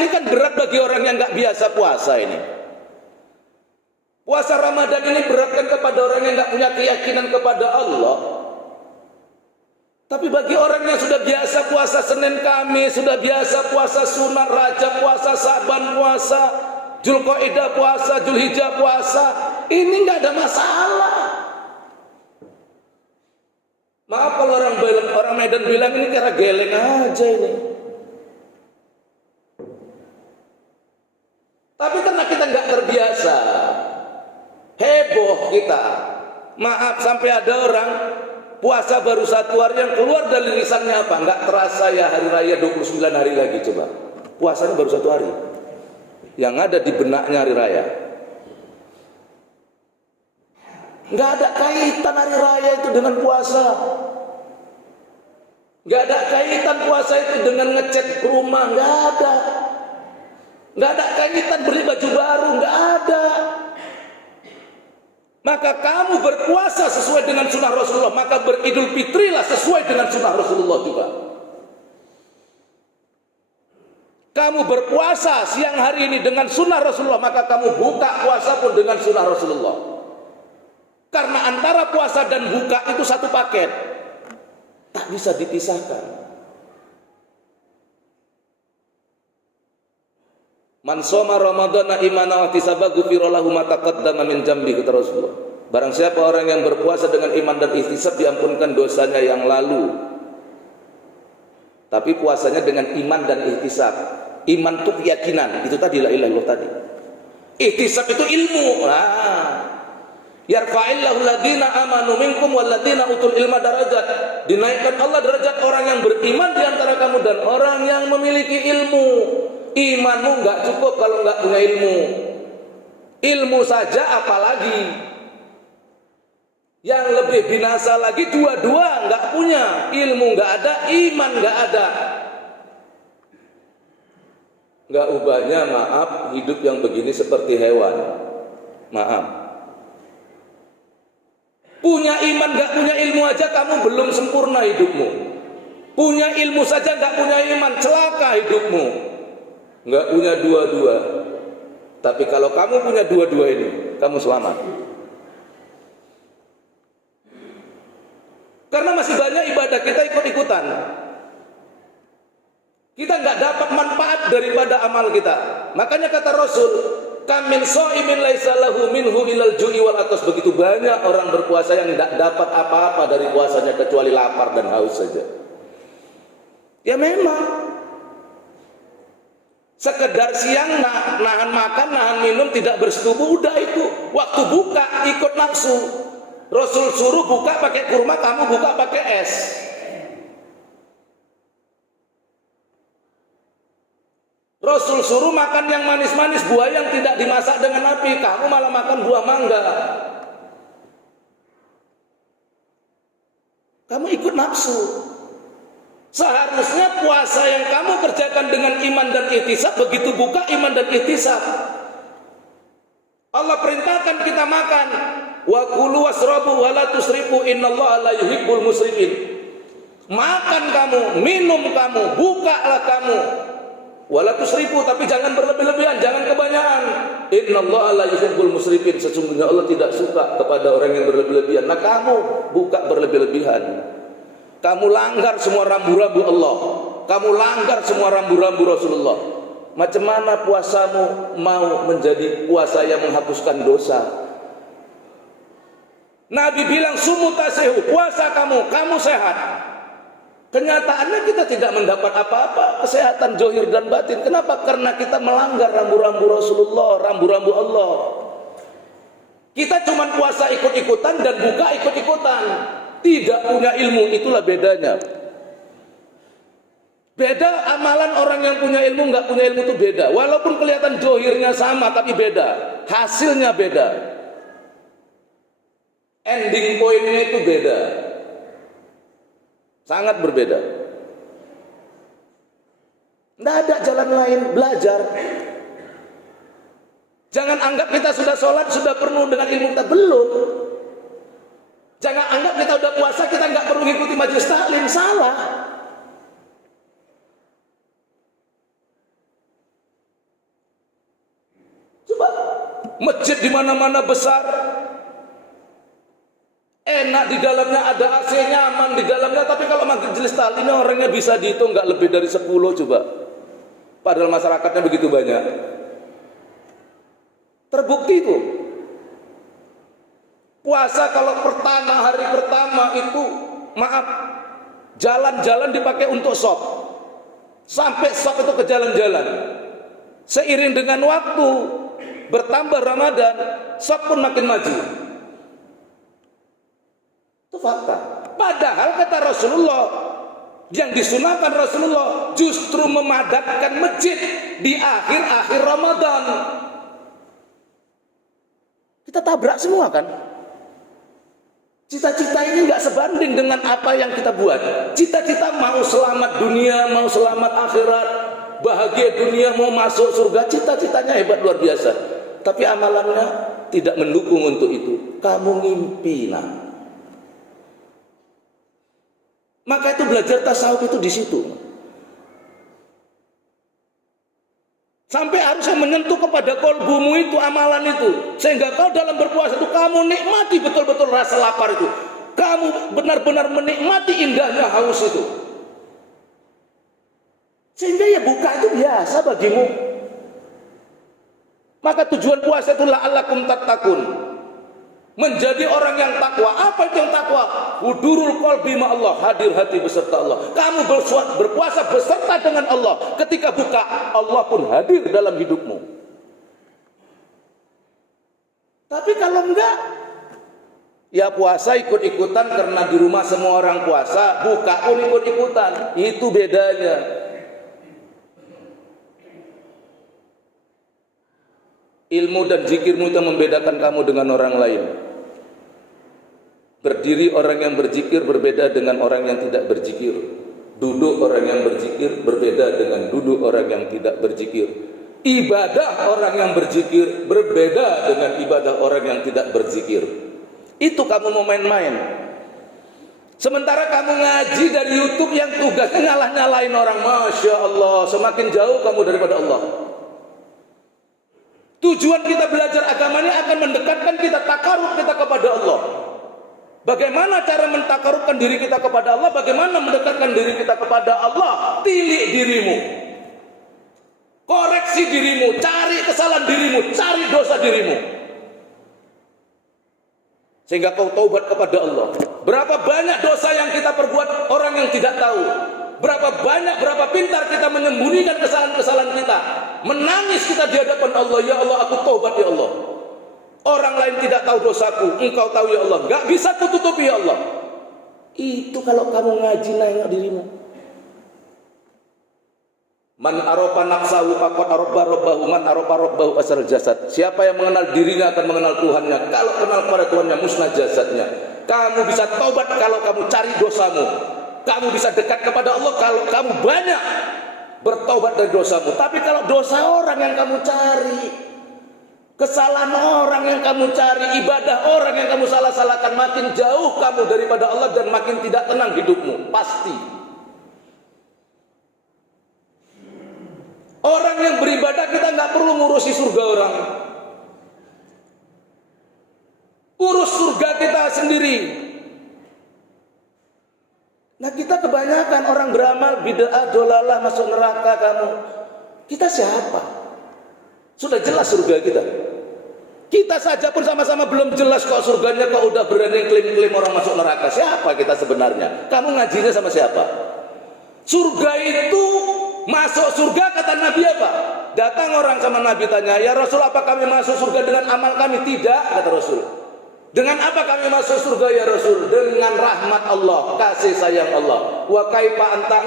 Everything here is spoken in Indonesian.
ini kan berat bagi orang yang nggak biasa puasa ini. Puasa Ramadan ini berat kan kepada orang yang nggak punya keyakinan kepada Allah. Tapi bagi orang yang sudah biasa puasa Senin Kamis, sudah biasa puasa sunat, Rajab puasa, Sa'ban puasa, Dzulqa'dah puasa, Dzulhijjah puasa, ini nggak ada masalah. Maaf kalau orang Medan bilang ini karena geleng aja ini. Tapi karena kita nggak terbiasa, heboh kita. Maaf sampai ada orang puasa baru 1 hari yang keluar dari lisannya apa? Nggak terasa ya hari raya 29 hari lagi coba. Puasanya baru 1 hari. Yang ada di benaknya hari raya. Nggak ada kaitan hari raya itu dengan puasa. Nggak ada kaitan puasa itu dengan ngecat rumah. Nggak ada. Nggak ada kaitan beli baju baru. Nggak ada. Maka kamu berpuasa sesuai dengan sunnah Rasulullah, maka beridul fitrilah sesuai dengan sunnah Rasulullah juga. Kamu berpuasa siang hari ini dengan sunnah Rasulullah, maka kamu buka puasa pun dengan sunnah Rasulullah. Karena antara puasa dan buka itu satu paket, tak bisa dipisahkan. Man shoma ramadhana imanan wa ihtisaban ghufira lahu ma taqaddama min dzambi, kata Rasulullah. Barang siapa orang yang berpuasa dengan iman dan ihtisab, diampunkan dosanya yang lalu. Tapi puasanya dengan iman dan ihtisab. Iman itu keyakinan, itu tadi la ilaha illallah tadi. Ihtisab itu ilmu. Yarfa'illahu alladziina amanu minkum walladziina utul ilma darajat. Dinaikkan Allah derajat orang yang beriman di antara kamu dan orang yang memiliki ilmu. Imanmu nggak cukup kalau nggak punya ilmu. Ilmu saja apalagi. Yang lebih binasa lagi dua-dua nggak punya. Ilmu nggak ada, iman nggak ada. Nggak ubahnya maaf hidup yang begini seperti hewan. Maaf. Punya iman nggak punya ilmu aja kamu belum sempurna hidupmu. Punya ilmu saja nggak punya iman, celaka hidupmu. Nggak punya dua-dua. Tapi kalau kamu punya dua-dua ini, kamu selamat. Karena masih banyak ibadah kita ikut-ikutan. Kita nggak dapat manfaat daripada amal kita. Makanya kata Rasul, kam min shaimin laisa lahu minhu ilal ju'i wal atas. Begitu banyak orang berpuasa yang tidak dapat apa-apa dari puasanya kecuali lapar dan haus saja. Ya memang sekedar siang nahan makan, nahan minum, tidak bersetubuh, udah itu. Waktu buka ikut nafsu. Rasul suruh buka pakai kurma, kamu buka pakai es. Rasul suruh makan yang manis-manis, buah yang tidak dimasak dengan api, kamu malah makan buah mangga. Kamu ikut nafsu. Seharusnya puasa yang kamu kerjakan dengan iman dan ihtisab, begitu buka iman dan ihtisab. Allah perintahkan kita makan. Wa kulu wasrabu wa la tusrifu innallaha la yuhibbul musrifin. Makan kamu, minum kamu, bukalah kamu. Wa la tusrifu, tapi jangan berlebih-lebihan, jangan kebanyakan. Innallaha la yuhibbul musrifin. Sesungguhnya Allah tidak suka kepada orang yang berlebih-lebihan. Nah kamu buka berlebih-lebihan. Kamu langgar semua rambu-rambu Allah. Kamu langgar semua rambu-rambu Rasulullah. Macam mana puasamu mau menjadi puasa yang menghapuskan dosa? Nabi bilang sumu tasihu, puasa kamu sehat. Kenyataannya kita tidak mendapat apa-apa, kesehatan zahir dan batin. Kenapa? Karena kita melanggar rambu-rambu Rasulullah, rambu-rambu Allah. Kita cuma puasa ikut-ikutan dan buka ikut-ikutan. Tidak punya ilmu, itulah bedanya. Beda amalan orang yang punya ilmu, nggak punya ilmu itu beda. Walaupun kelihatan zahirnya sama, tapi beda. Hasilnya beda. Ending pointnya itu beda. Sangat berbeda. Nggak ada jalan lain, belajar. Jangan anggap kita sudah sholat, sudah penuh dengan ilmu kita. Belum. Jangan anggap kita udah puasa, kita nggak perlu mengikuti majelis taklim. Salah. masjid di mana-mana besar, enak di dalamnya, ada AC, nyaman di dalamnya, tapi kalau majelis taklim orangnya bisa dihitung nggak lebih dari 10 coba. Padahal masyarakatnya begitu banyak. Terbukti itu. Puasa kalau hari pertama itu, maaf, jalan-jalan dipakai untuk shop. Sampai shop itu ke jalan-jalan. Seiring dengan waktu bertambah Ramadan, shop pun makin maju. Itu fakta. Padahal kata Rasulullah, yang disunahkan Rasulullah justru memadatkan masjid di akhir-akhir Ramadan. Kita tabrak semua kan? Cita-cita ini nggak sebanding dengan apa yang kita buat. Cita-cita mau selamat dunia, mau selamat akhirat, bahagia dunia, mau masuk surga. Cita-citanya hebat luar biasa. Tapi amalannya tidak mendukung untuk itu. Kamu ngimpi, nah. Maka itu belajar tasawuf itu di situ. Sampai harusnya menyentuh kepada kolbumu itu, amalan itu. Sehingga kau dalam berpuasa itu kamu nikmati betul-betul rasa lapar itu. Kamu benar-benar menikmati indahnya haus itu. Sehingga ya buka itu biasa bagimu. Maka tujuan puasa itu la'allakum tattaqun. Menjadi orang yang takwa. Apa itu yang takwa? Hudurul qalbi ma Allah, hadir hati beserta Allah. Kamu berpuasa beserta dengan Allah. Ketika buka, Allah pun hadir dalam hidupmu. Tapi kalau enggak, ya puasa ikut-ikutan karena di rumah semua orang puasa, buka pun ikut-ikutan. Itu bedanya. Ilmu dan zikirmu itu membedakan kamu dengan orang lain. Berdiri orang yang berzikir berbeda dengan orang yang tidak berzikir. Duduk orang yang berzikir berbeda dengan duduk orang yang tidak berzikir. Ibadah orang yang berzikir berbeda dengan ibadah orang yang tidak berzikir. Itu kamu mau main-main. Sementara kamu ngaji dari YouTube yang tugasnya nyalah-nyalain orang. Masya Allah, semakin jauh kamu daripada Allah. Tujuan kita belajar agama ini akan mendekatkan kita, takarub kita kepada Allah. Bagaimana cara mentakarubkan diri kita kepada Allah? Bagaimana mendekatkan diri kita kepada Allah? Tilik dirimu, koreksi dirimu, cari kesalahan dirimu, cari dosa dirimu, sehingga kau taubat kepada Allah. Berapa banyak dosa yang kita perbuat orang yang tidak tahu. Berapa banyak, berapa pintar kita menyembunyikan kesalahan-kesalahan kita. Menangis kita di hadapan Allah. Ya Allah, aku taubat ya Allah. Orang lain tidak tahu dosaku, engkau tahu ya Allah. Gak bisa kututupi ya Allah. Itu kalau kamu ngaji nengok dirimu. Man arofa nafsahu faqad arofa rabbahu, man arofa rabbahu asal jasad. Siapa yang mengenal dirinya akan mengenal Tuhannya. Kalau kenal pada Tuhannya musnah jasadnya. Kamu bisa taubat kalau kamu cari dosamu. Kamu bisa dekat kepada Allah kalau kamu banyak bertaubat dari dosamu. Tapi kalau dosa orang yang kamu cari, kesalahan orang yang kamu cari, ibadah orang yang kamu salah-salahkan, makin jauh kamu daripada Allah dan makin tidak tenang hidupmu. Pasti. Orang yang beribadah kita nggak perlu ngurusi surga orang. Urus surga kita sendiri. Nah kita kebanyakan orang beramal, bid'ah, dolalah, masuk neraka kamu. Kita siapa? Sudah jelas surga kita. Kita saja pun sama-sama belum jelas kok surganya, kok udah berani klaim-klaim orang masuk neraka. Siapa kita sebenarnya? Kamu ngajinya sama siapa? Surga itu, masuk surga kata Nabi apa? Datang orang sama Nabi tanya, ya Rasul apa kami masuk surga dengan amal kami? Tidak, kata Rasul. Dengan apa kami masuk surga ya Rasul? Dengan rahmat Allah, kasih sayang Allah. Wa kaifa anta